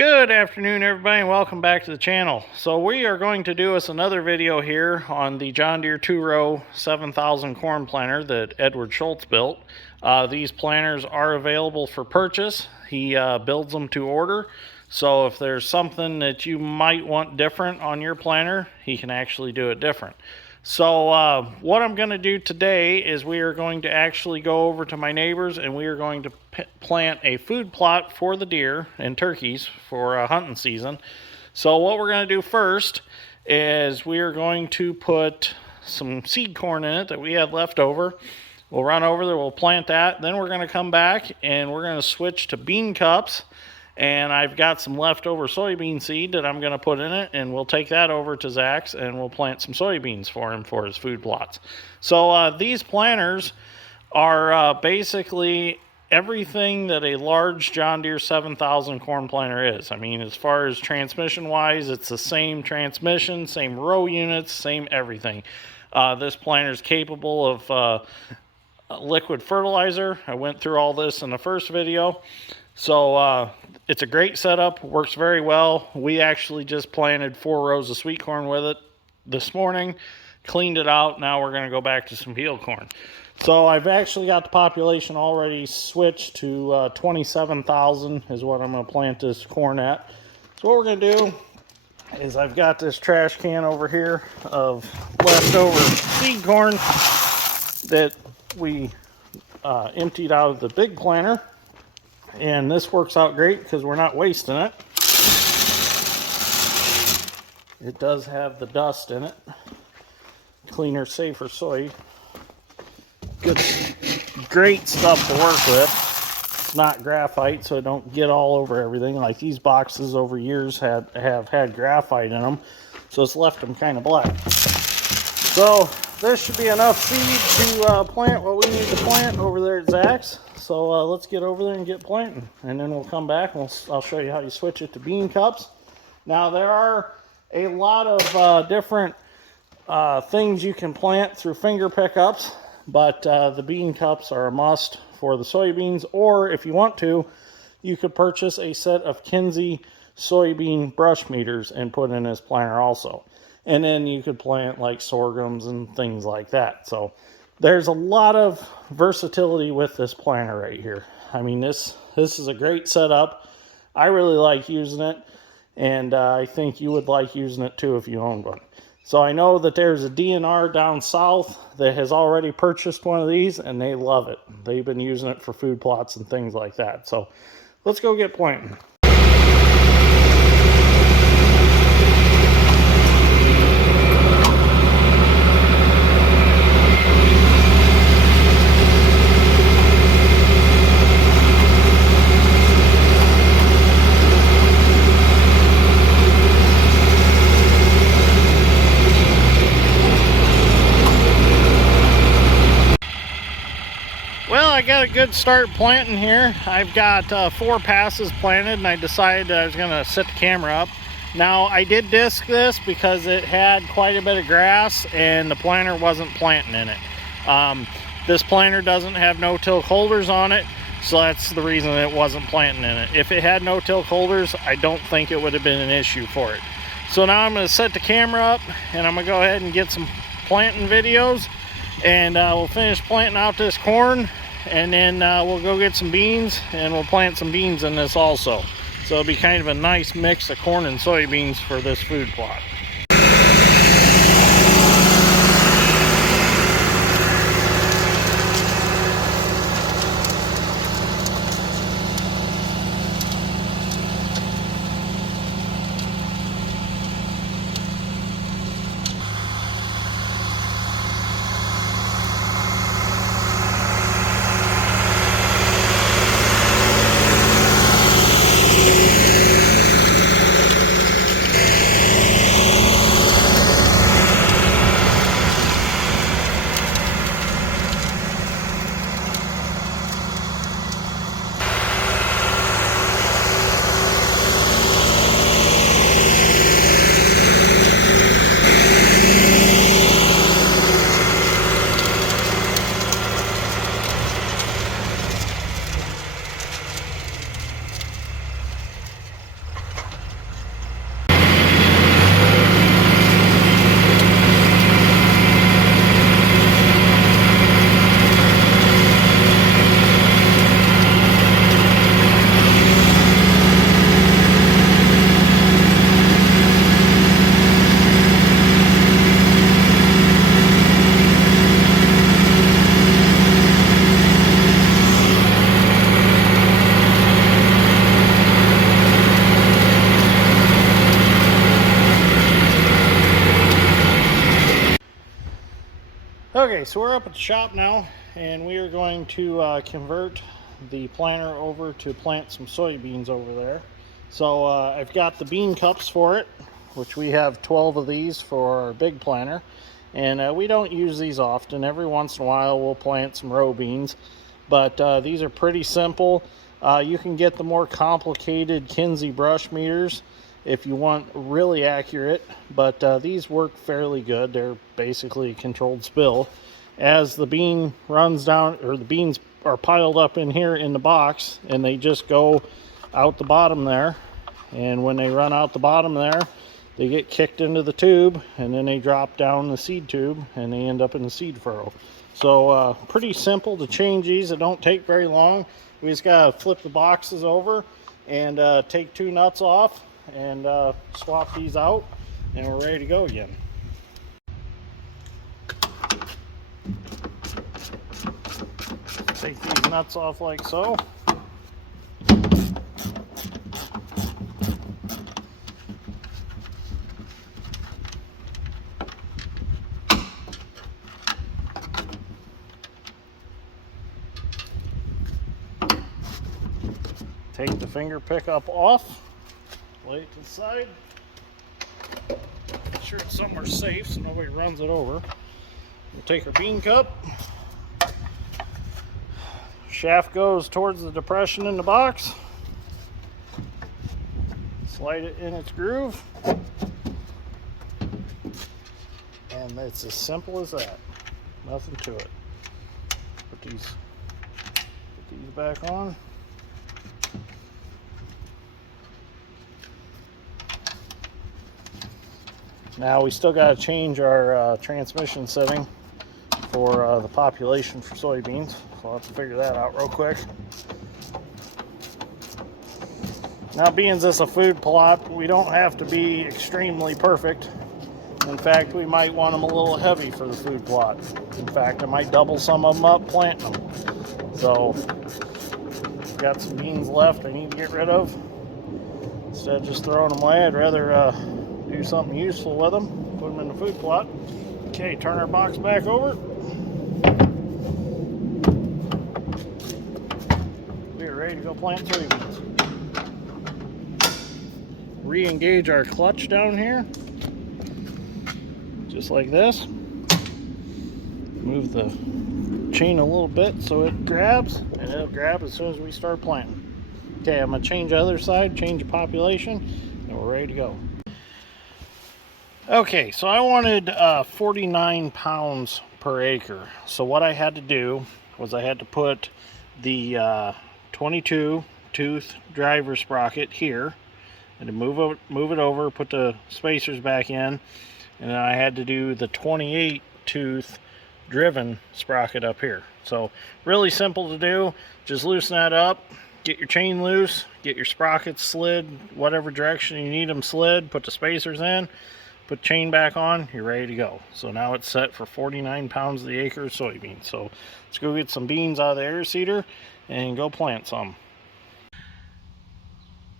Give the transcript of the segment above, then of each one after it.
Good afternoon, everybody, and welcome back to the channel. So we are going to do us another video here on the John Deere 2-row 7000 corn planter that Edward Schultz built. These planters are available for purchase. He builds them to order. So if there's something that you might want different on your planter, he can actually do it different. So what I'm going to do today is we are going to actually go over to my neighbors and we are going to plant a food plot for the deer and turkeys for hunting season. So what we're going to do first is we are going to put some seed corn in it that we had left over. We'll run over there, we'll plant that. Then we're going to come back and we're going to switch to bean cups. And I've got some leftover soybean seed that I'm going to put in it, and we'll take that over to Zach's and we'll plant some soybeans for him for his food plots. So these planters are basically everything that a large John Deere 7000 corn planter is. I mean, as far as transmission wise, it's the same transmission, same row units, same everything. This planter is capable of liquid fertilizer. I went through all this in the first video. So it's a great setup, works very well. We actually just planted 4 rows of sweet corn with it this morning, cleaned it out. Now we're going to go back to some field corn. So I've actually got the population already switched to 27,000 is what I'm going to plant this corn at. So what we're going to do is I've got this trash can over here of leftover seed corn that we emptied out of the big planter. And this works out great because we're not wasting it. It does have the dust in it. Cleaner, safer soy. Good, great stuff to work with. It's not graphite, so it don't get all over everything. Like these boxes over years have had graphite in them, so it's left them kind of black. So this should be enough seed to plant what we need to plant over there at Zach's. So let's get over there and get planting, and then we'll come back and I'll show you how you switch it to bean cups. Now there are a lot of different things you can plant through finger pickups, but the bean cups are a must for the soybeans, or if you want to, you could purchase a set of Kinsey soybean brush meters and put in this planter also. And then you could plant like sorghums and things like that. So there's a lot of versatility with this planter right here. I mean, this is a great setup. I really like using it, and I think you would like using it too if you owned one. So I know that there's a DNR down south that has already purchased one of these, and they love it. They've been using it for food plots and things like that. So let's go get planting. I got a good start planting here. I've got 4 passes planted, and I decided I was going to set the camera up. Now I did disc this because it had quite a bit of grass and the planter wasn't planting in it. This planter doesn't have no-till holders on it, so that's the reason it wasn't planting in it. If it had no-till holders, I don't think it would have been an issue for it. So now I'm going to set the camera up and I'm going to go ahead and get some planting videos, and we'll finish planting out this corn. And then we'll go get some beans, and we'll plant some beans in this also. So it'll be kind of a nice mix of corn and soybeans for this food plot. Okay, so we're up at the shop now, and we are going to convert the planter over to plant some soybeans over there. So I've got the bean cups for it, which we have 12 of these for our big planter, and we don't use these often. Every once in a while we'll plant some row beans, but these are pretty simple. You can get the more complicated Kinsey brush meters if you want really accurate, but these work fairly good. They're basically controlled spill. As the bean runs down, or the beans are piled up in here in the box, and they just go out the bottom there, and when they run out the bottom there, they get kicked into the tube, and then they drop down the seed tube, and they end up in the seed furrow. So pretty simple to change these. It don't take very long. We just gotta flip the boxes over and take 2 nuts off and swap these out, and we're ready to go again. Take these nuts off like so. Take the finger pickup off, lay it to the side. Make sure it's somewhere safe so nobody runs it over. We'll take our bean cup. Shaft goes towards the depression in the box. Slide it in its groove. And it's as simple as that. Nothing to it. Put these back on. Now we still got to change our transmission setting for the population for soybeans. So I'll have to figure that out real quick. Now, being this a food plot, we don't have to be extremely perfect. In fact, we might want them a little heavy for the food plot. In fact, I might double some of them up, planting them. So, got some beans left I need to get rid of. Instead of just throwing them away, I'd rather do something useful with them. Put them in the food plot. Okay, turn our box back over. We are ready to go plant soybeans. Re-engage our clutch down here, just like this. Move the chain a little bit so it grabs, and it'll grab as soon as we start planting. Okay, I'm going to change the other side, change the population, and we're ready to go. Okay, so I wanted 49 pounds per acre. So what I had to do was I had to put the 22 tooth driver sprocket here, and to move it over, put the spacers back in, and then I had to do the 28 tooth driven sprocket up here. So really simple to do. Just loosen that up, get your chain loose, get your sprockets slid whatever direction you need them slid, put the spacers in, put the chain back on, you're ready to go. So now it's set for 49 pounds of the acre of soybeans. So let's go get some beans out of the air seeder and go plant some.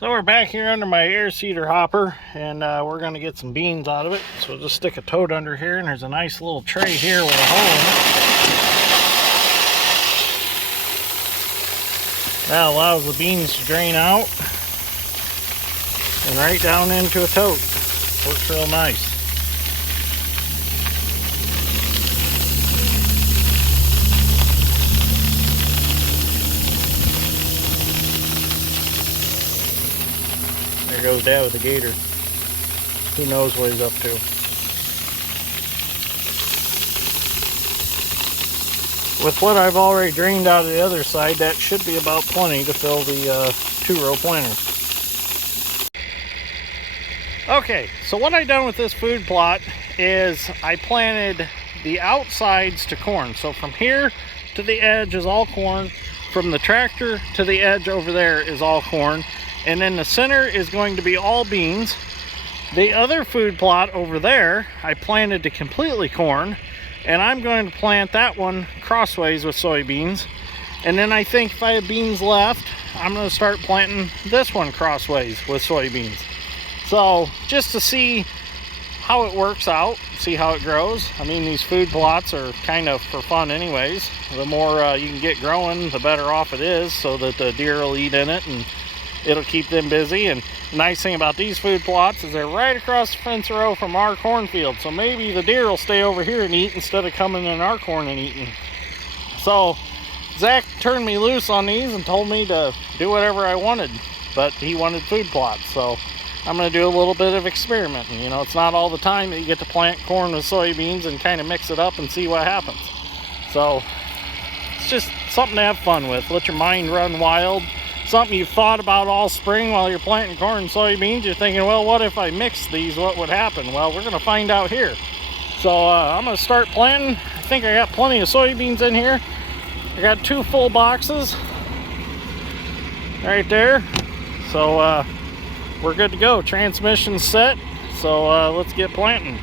So we're back here under my air seeder hopper, and we're going to get some beans out of it. So we'll just stick a tote under here, and there's a nice little tray here with a hole in it. That allows the beans to drain out and right down into a tote. Works real nice. There goes Dad with the gator. Who knows what he's up to. With what I've already drained out of the other side, that should be about plenty to fill the 2-row planter. Okay, so what I've done with this food plot is I planted the outsides to corn. So from here to the edge is all corn. From the tractor to the edge over there is all corn. And then the center is going to be all beans. The other food plot over there, I planted to completely corn. And I'm going to plant that one crossways with soybeans. And then I think if I have beans left, I'm going to start planting this one crossways with soybeans. So just to see how it works out, see how it grows. I mean, these food plots are kind of for fun anyways. The more you can get growing, the better off it is, so that the deer will eat in it and it'll keep them busy. And the nice thing about these food plots is they're right across the fence row from our cornfield, so maybe the deer will stay over here and eat instead of coming in our corn and eating. So Zach turned me loose on these and told me to do whatever I wanted, but he wanted food plots, so I'm going to do a little bit of experimenting. You know, it's not all the time that you get to plant corn with soybeans and kind of mix it up and see what happens. So it's just something to have fun with. Let your mind run wild. Something you've thought about all spring while you're planting corn and soybeans. You're thinking, well, what if I mix these? What would happen? Well, we're going to find out here. So I'm going to start planting. I think I got plenty of soybeans in here. I got 2 full boxes right there. So we're good to go. Transmission set. So let's get planting.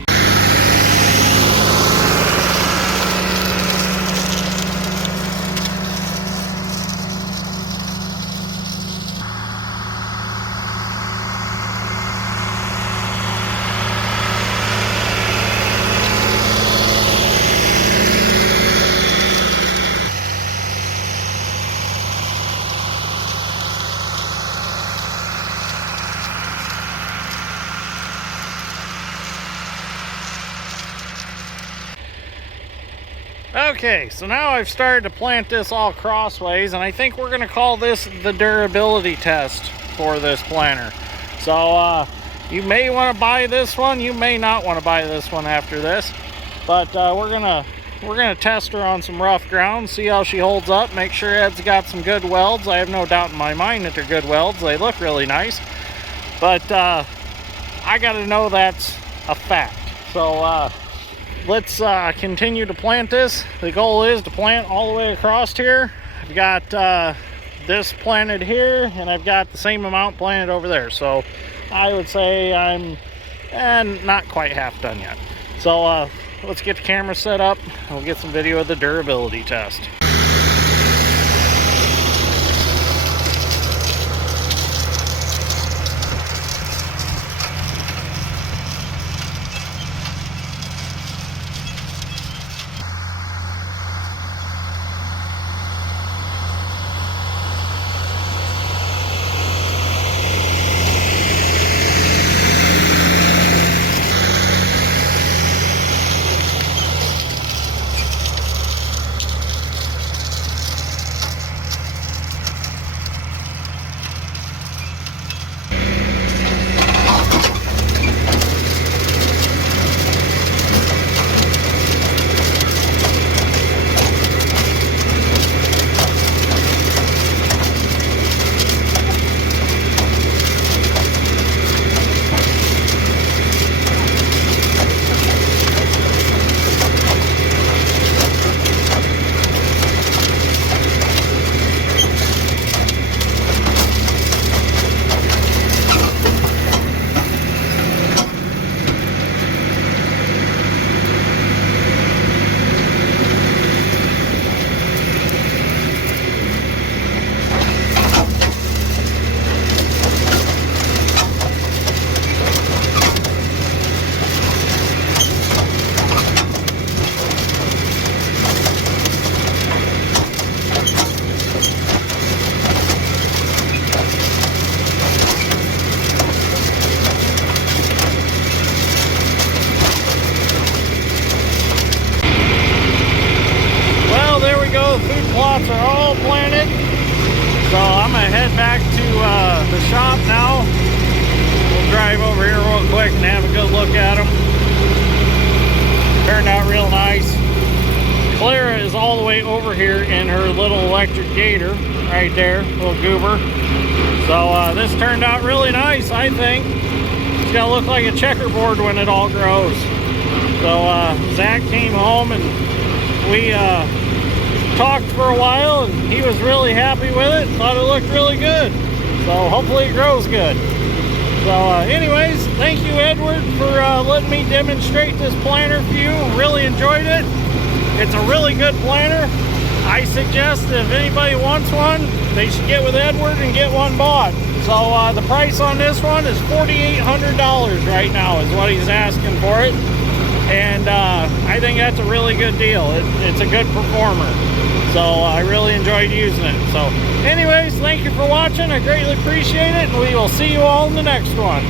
Okay, so now I've started to plant this all crossways, and I think we're going to call this the durability test for this planter. So you may want to buy this one, you may not want to buy this one after this, but we're gonna test her on some rough ground, see how she holds up, make sure it's got some good welds. I have no doubt in my mind that they're good welds. They look really nice, but I got to know that's a fact. So let's continue to plant this. The goal is to plant all the way across here. I've got this planted here, and I've got the same amount planted over there. So I would say I'm not quite half done yet. So let's get the camera set up and we'll get some video of the durability test. Plots are all planted, so I'm gonna head back to the shop now. We'll drive over here real quick and have a good look at them. Turned out real nice. Clara is all the way over here in her little electric gator right there, little goober. So this turned out really nice, I think. It's gonna look like a checkerboard when it all grows. So Zach came home and we talked for a while, and he was really happy with it. Thought it looked really good, so hopefully it grows good. So anyways, thank you, Edward, for letting me demonstrate this planter for you. Really enjoyed it. It's a really good planter. I suggest if anybody wants one, they should get with Edward and get one bought. So the price on this one is $4,800 right now is what he's asking for it. And I think that's a really good deal. It's a good performer. So I really enjoyed using it. So anyways, thank you for watching. I greatly appreciate it, and we will see you all in the next one.